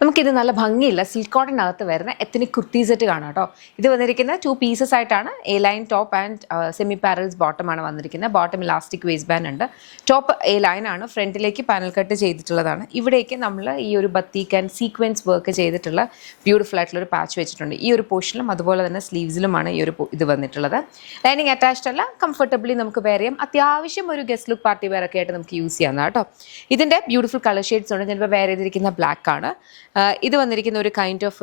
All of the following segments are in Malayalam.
നമുക്കിത് നല്ല ഭംഗിയുള്ള സിൽക്ക് കോട്ടനകത്ത് വരുന്ന എത്തനിക് കുർത്തി സെറ്റ് കാണാം കേട്ടോ. ഇത് വന്നിരിക്കുന്ന 2 പീസസ് ആയിട്ടാണ്. A line top and semi parallels ബോട്ടമാണ് വന്നിരിക്കുന്നത്. ബോട്ടം ഇലാസ്റ്റിക് വേസ്റ്റ് ബാൻഡ് ഉണ്ട്. ടോപ്പ് എ ലൈൻ ആണ്. ഫ്രണ്ടിലേക്ക് പാനൽ കട്ട് ചെയ്തിട്ടുള്ളതാണ്. ഇവിടേക്ക് നമ്മൾ ഈ ഒരു ബത്തീക്ക് ആൻഡ് സീക്വൻസ് വർക്ക് ചെയ്തിട്ടുള്ള ബ്യൂട്ടിഫുൾ ആയിട്ടുള്ള ഒരു പാച്ച് വെച്ചിട്ടുണ്ട്. ഈ ഒരു പോർഷനിലും അതുപോലെ തന്നെ സ്ലീവ്സിലുമാണ് ഈ ഒരു ഇത് വന്നിട്ടുള്ളത്. ലൈനിങ് അറ്റാച്ച്ഡ് അല്ല, കംഫർട്ടബിളി നമുക്ക് വെയർ ചെയ്യാം. അത്യാവശ്യം ഒരു ഗസ്റ്റ് ലുക്ക് പാർട്ടി വെയർ ഒക്കെ ആയിട്ട് നമുക്ക് യൂസ് ചെയ്യാം കേട്ടോ. ഇതിൻ്റെ ബ്യൂട്ടിഫുൾ കളർ ഷെയ്ഡ്സ് ഉണ്ട്. ഞാനിപ്പോൾ വെയർ ചെയ്തിരിക്കുന്ന ബ്ലാക്ക് ആണ്. ഇത് വന്നിരിക്കുന്ന ഒരു കൈൻഡ് ഓഫ്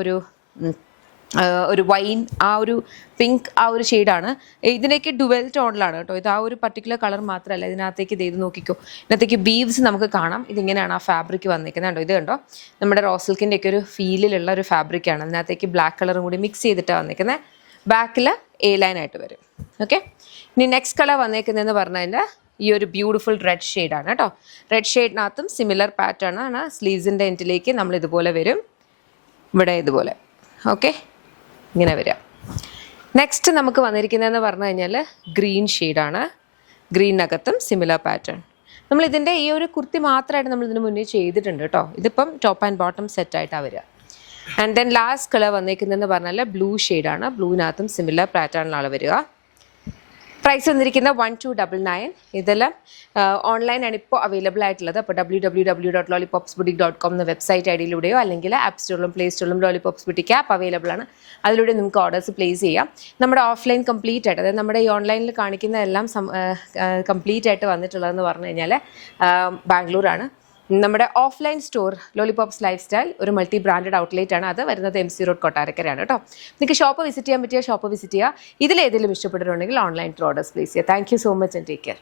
ഒരു വൈൻ, ആ ഒരു പിങ്ക്, ആ ഒരു ഷെയ്ഡാണ്. ഇതിനൊക്കെ ഡുവൽ ടോണിലാണ് കേട്ടോ. ഇത് ആ ഒരു പർട്ടിക്കുലർ കളർ മാത്രമല്ല, ഇതിനകത്തേക്ക് ഇത് നോക്കിക്കോ, ഇതിനകത്തേക്ക് ബീവ്സ് നമുക്ക് കാണാം. ഇതിങ്ങനെയാണ് ആ ഫാബ്രിക് വന്നിരിക്കുന്നത് കേട്ടോ. ഇത് കണ്ടോ, നമ്മുടെ റോ സിൽക്കിൻ്റെ ഒക്കെ ഒരു ഫീലിലുള്ള ഒരു ഫാബ്രിക്കാണ്. അതിനകത്തേക്ക് ബ്ലാക്ക് കളറും കൂടി മിക്സ് ചെയ്തിട്ടാണ് വന്നിരിക്കുന്നത്. ബാക്കിൽ എ ലൈൻ ആയിട്ട് വരും. ഓക്കെ, ഇനി നെക്സ്റ്റ് കളർ വന്നേക്കുന്നതെന്ന് പറഞ്ഞതിൻ്റെ ഈ ഒരു ബ്യൂട്ടിഫുൾ റെഡ് ഷെയ്ഡാണ് കേട്ടോ. റെഡ് ഷെയ്ഡിനകത്തും സിമിലർ പാറ്റേൺ ആണ്. സ്ലീവ്സിൻ്റെ എൻഡിലേക്ക് നമ്മൾ ഇതുപോലെ വരും, ഇവിടെ ഇതുപോലെ. ഓക്കെ, ഇങ്ങനെ വരാം. നെക്സ്റ്റ് നമുക്ക് വന്നിരിക്കുന്നതെന്ന് പറഞ്ഞു കഴിഞ്ഞാൽ ഗ്രീൻ ഷെയ്ഡാണ്. ഗ്രീനകത്തും സിമിലർ പാറ്റേൺ. നമ്മളിതിൻ്റെ ഈ ഒരു കുർത്തി മാത്രമായിട്ട് നമ്മൾ ഇതിന് മുന്നേ ചെയ്തിട്ടുണ്ട് കേട്ടോ. ഇതിപ്പം ടോപ്പ് ആൻഡ് ബോട്ടം സെറ്റായിട്ടാണ് വരിക. ആൻഡ് ദെൻ ലാസ്റ്റ് കളർ വന്നിരിക്കുന്നതെന്ന് പറഞ്ഞാൽ ബ്ലൂ ഷെയ്ഡാണ്. ബ്ലൂവിനകത്തും സിമിലർ പാറ്റേണിലാണ് വരിക. പ്രൈസ് വന്നിരിക്കുന്ന 1299. ഇതെല്ലാം ഓൺലൈനാണ് ഇപ്പോൾ അവൈലബിൾ ആയിട്ടുള്ളത്. അപ്പോൾ www.lollipopsboutique.com എന്ന വെബ്സൈറ്റ് ഐഡിയിലൂടെയോ അല്ലെങ്കിൽ ആപ്പ് സ്റ്റോറിലും പ്ലേ സ്റ്റോറിലും ലോളിപോപ്സ് ബുട്ടിക്ക് ആപ്പ് അവൈലബിൾ ആണ്. അതിലൂടെ നിങ്ങൾക്ക് ഓർഡേഴ്സ് പ്ലേസ് ചെയ്യാം. നമ്മുടെ ഓഫ്ലൈൻ കംപ്ലീറ്റ് ആയിട്ട്, അതായത് നമ്മുടെ ഈ ഓൺലൈനിൽ കാണിക്കുന്ന എല്ലാം കംപ്ലീറ്റ് ആയിട്ട് വന്നിട്ടുള്ളതെന്ന് പറഞ്ഞു കഴിഞ്ഞാൽ ബാംഗ്ലൂരാണ്. നമ്മുടെ offline store lollipops life style ഒരു മൾട്ടി ബ്രാൻഡഡ് ഔട്ട്ലെറ്റ് ആണ്. അത് വരുന്നത് MC റോഡ് കൊട്ടാരക്കരയാണ് കേട്ടോ. നിങ്ങൾക്ക് ഷോപ്പ് വിസിറ്റ് ചെയ്യാൻ പറ്റിയ ഷോപ്പ് വിസിറ്റ് ചെയ്യുക. ഇതിലേതെങ്കിലും ഇഷ്ടപ്പെട്ടിട്ടുണ്ടെങ്കിൽ ഓൺലൈൻ ഓർഡേഴ്സ് പ്ലേസ് ചെയ്യുക. Thank you so much and take care.